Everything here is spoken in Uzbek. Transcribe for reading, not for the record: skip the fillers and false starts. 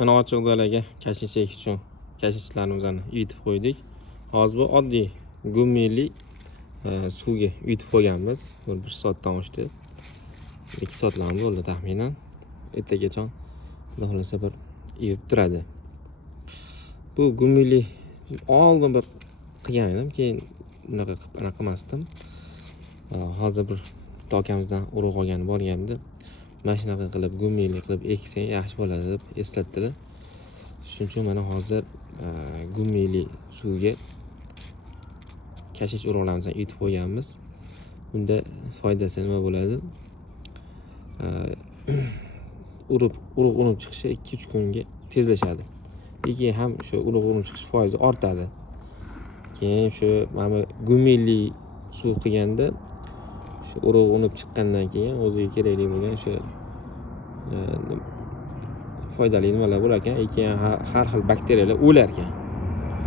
Mana ochiq dalaga kashin chekish uchun kashinchilarimizni yutib qo'ydik. Hozir bu oddiy gummili suvga yutib qo'yganmiz. 1 soatdan oshdi. 2 soatlar bo'ldi taxminan. Ertagacha xudo xolasa bir yuvib turadi. Bu gummili oldin bir qilgan edim, keyin bunaqa qilmasdim. Hozir bir akamizdan urug' olgani borganimda mana shunaqa qilib gummili qilib eksang yaxshi bo'ladi deb eslatdilar. Shuning uchun mana hozir gummili suvga kashish urug'larimizni yutib qo'yganmiz. Bunda foydasi nima bo'ladi? Urug' unib chiqishi 2-3 kunga tezlashadi. Keyin ham shu urug' unib chiqish foizi ortadi. Keyin shu mana gummili suv qilganda shu urug' unib chiqqandan keyin o'ziga kerakli bo'lgan shu foydali nimalar bo'lar ekan, keyin har xil bakteriyalar o'lar ekan.